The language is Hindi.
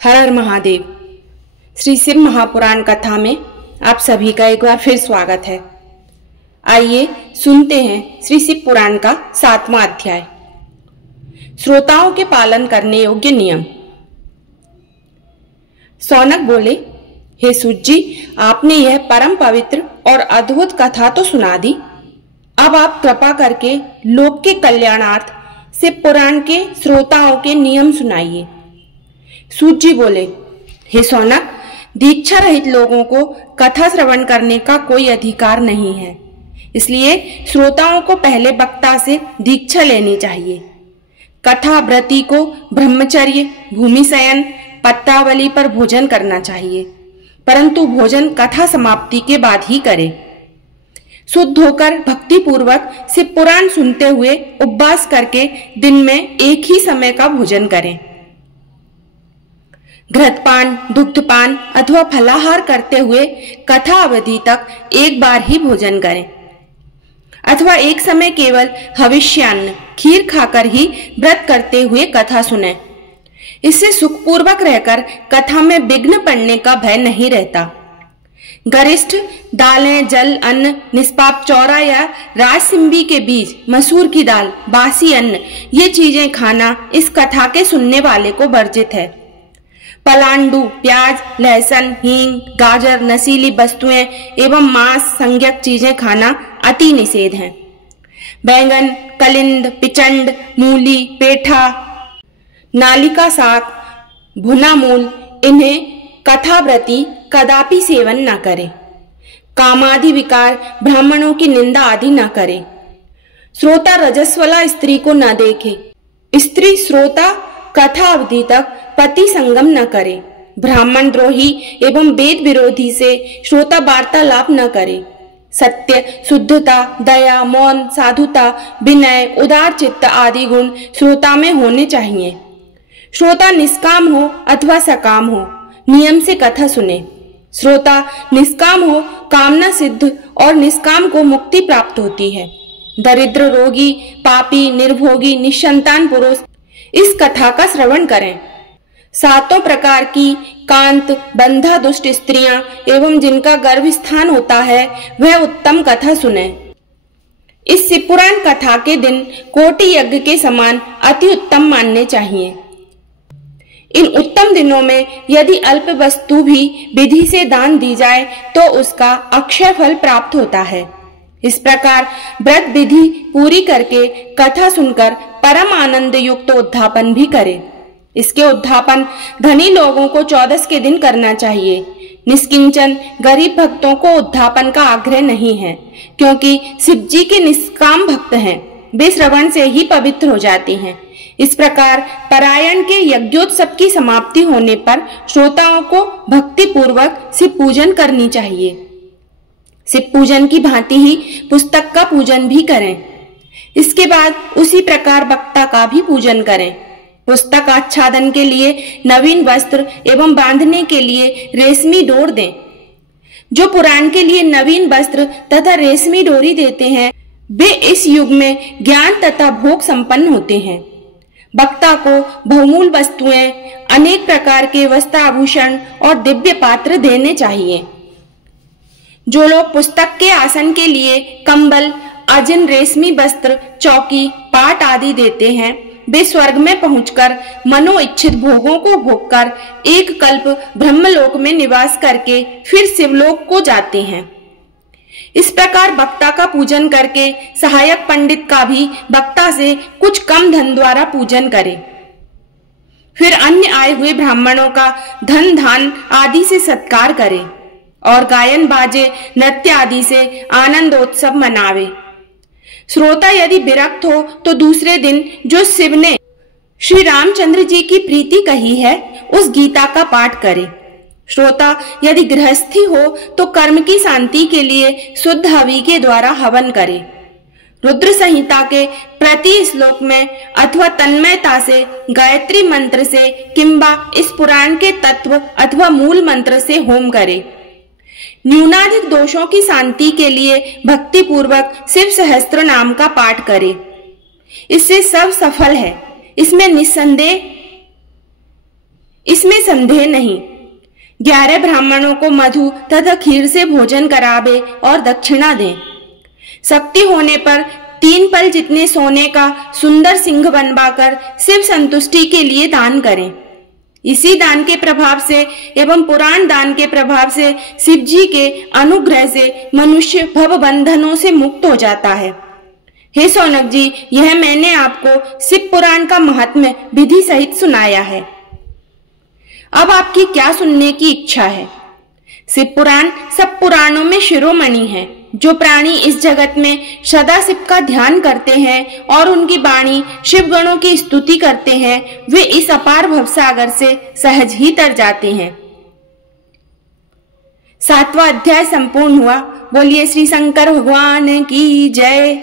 हर हर महादेव। श्री शिव महापुराण कथा में आप सभी का एक बार फिर स्वागत है। आइए सुनते हैं श्री शिव पुराण का 7वां अध्याय, श्रोताओं के पालन करने योग्य नियम। सौनक बोले, हे सूत जी, आपने यह परम पवित्र और अद्भुत कथा तो सुना दी। अब आप कृपा करके लोक के कल्याणार्थ शिव पुराण के श्रोताओं के नियम सुनाइए। सूत जी बोले, हे सौनक, दीक्षा रहित लोगों को कथा श्रवण करने का कोई अधिकार नहीं है, इसलिए श्रोताओं को पहले वक्ता से दीक्षा लेनी चाहिए। कथा व्रती को ब्रह्मचर्य, भूमि शयन, पत्तावली पर भोजन करना चाहिए, परंतु भोजन कथा समाप्ति के बाद ही करे। शुद्ध होकर भक्ति पूर्वक शिव पुराण सुनते हुए उपवास करके दिन में एक ही समय का भोजन करें। घृतपान, दुग्धपान अथवा फलाहार करते हुए कथा अवधि तक एक बार ही भोजन करें, अथवा एक समय केवल हविष्यान्न खीर खाकर ही व्रत करते हुए कथा सुनें। इससे सुखपूर्वक रहकर कथा में विघ्न पड़ने का भय नहीं रहता। गरिष्ठ दालें, जल, अन्न, निष्पाप चौरा या राजसिंबी के बीज, मसूर की दाल, बासी अन्न, ये चीजें खाना इस कथा के सुनने वाले को वर्जित है। पलांडू, प्याज, लहसुन, हींग, गाजर, नशीली वस्तुएं एवं मांस संज्ञक चीजें खाना अति निषेध है। बैंगन, कलिंद, पिचंड, मूली, पेठा, नालिका शाक, भुना मूल, इन्हें कथाव्रती कदापि सेवन न करे। कामादि विकार, ब्राह्मणों की निंदा आदि न करे। श्रोता रजस्वला स्त्री को न देखे। स्त्री श्रोता कथा अवधि तक पति संगम न करे। ब्राह्मण द्रोही एवं वेद विरोधी से श्रोता वार्तालाप न करे। सत्य, शुद्धता, दया, मौन, साधुता, विनय, उदार चित्त आदि गुण श्रोता में होने चाहिए। श्रोता निष्काम हो अथवा सकाम हो, नियम से कथा सुने। श्रोता निष्काम हो, कामना सिद्ध और निष्काम को मुक्ति प्राप्त होती है। दरिद्र, रोगी, पापी, निर्भोगी, निसंतान पुरुष इस कथा का श्रवण करें। सातों प्रकार की कांत, बंधा, दुष्ट स्त्रियां एवं जिनका गर्भ स्थान होता है वह उत्तम कथा सुने। इस शिव पुराण कथा के दिन कोटि यज्ञ के समान अति उत्तम मानने चाहिए। इन उत्तम दिनों में यदि अल्प वस्तु भी विधि से दान दी जाए तो उसका अक्षय फल प्राप्त होता है। इस प्रकार व्रत विधि पूरी करके कथा सुनकर परम आनंद युक्त उद्धापन भी करे। इसके उद्धापन धनी लोगों को 14 के दिन करना चाहिए। निष्किंचन गरीब भक्तों को उद्धापन का आग्रह नहीं है, क्योंकि शिव जी के निष्काम भक्त हैं, वे श्रवण से ही पवित्र हो जाती हैं। इस प्रकार परायण के यज्ञोत्सव की समाप्ति होने पर श्रोताओं को भक्ति पूर्वक शिव पूजन करनी चाहिए। शिव पूजन की भांति ही पुस्तक का पूजन भी करें। इसके बाद उसी प्रकार वक्ता का भी पूजन करें। पुस्तक आच्छादन के लिए नवीन वस्त्र एवं बांधने के लिए रेशमी डोर दें। जो पुराण के लिए नवीन वस्त्र तथा रेशमी डोरी देते हैं वे इस युग में ज्ञान तथा भोग संपन्न होते हैं। वक्ता को बहुमूल्य वस्तुएं, अनेक प्रकार के वस्त्राभूषण और दिव्य पात्र देने चाहिए। जो लोग पुस्तक के आसन के लिए कंबल, अजिन, रेशमी वस्त्र, चौकी, पाट आदि देते हैं वे स्वर्ग में पहुंचकर मनोइच्छित भोगों को भोगकर एक कल्प ब्रह्मलोक में निवास करके फिर शिवलोक को जाते हैं। इस प्रकार वक्ता का पूजन करके सहायक पंडित का भी वक्ता से कुछ कम धन द्वारा पूजन करे। फिर अन्य आए हुए ब्राह्मणों का धन, धान आदि से सत्कार करे और गायन, बाजे, नृत्य आदि से आनंदोत्सव मनावे। श्रोता यदि विरक्त हो तो दूसरे दिन जो शिव ने श्री रामचंद्र जी की प्रीति कही है उस गीता का पाठ करे। श्रोता यदि गृहस्थी हो तो कर्म की शांति के लिए शुद्ध हवि के द्वारा हवन करे। रुद्र संहिता के प्रति श्लोक में अथवा तन्मयता से गायत्री मंत्र से किंबा इस पुराण के तत्व अथवा मूल मंत्र से होम करे। न्यूनाधिक दोषों की शांति के लिए भक्ति पूर्वक शिव सहस्त्र नाम का पाठ करे। इससे सब सफल है, इसमें निस्संदेह इसमें संदेह नहीं। 11 ब्राह्मणों को मधु तथा खीर से भोजन करावे और दक्षिणा दें। शक्ति होने पर 3 पल जितने सोने का सुंदर सिंह बनवाकर शिव संतुष्टि के लिए दान करें। इसी दान के प्रभाव से एवं पुराण दान के प्रभाव से शिव जी के अनुग्रह से मनुष्य भव बंधनों से मुक्त हो जाता है। हे सौनक जी, यह मैंने आपको शिव पुराण का महात्म्य विधि सहित सुनाया है। अब आपकी क्या सुनने की इच्छा है? शिव पुराण सब पुराणों में शिरोमणि है। जो प्राणी इस जगत में सदा शिव का ध्यान करते हैं और उनकी वाणी शिव गणों की स्तुति करते हैं, वे इस अपार भवसागर से सहज ही तर जाते हैं। 7वां अध्याय संपूर्ण हुआ। बोलिए श्री शंकर भगवान की जय।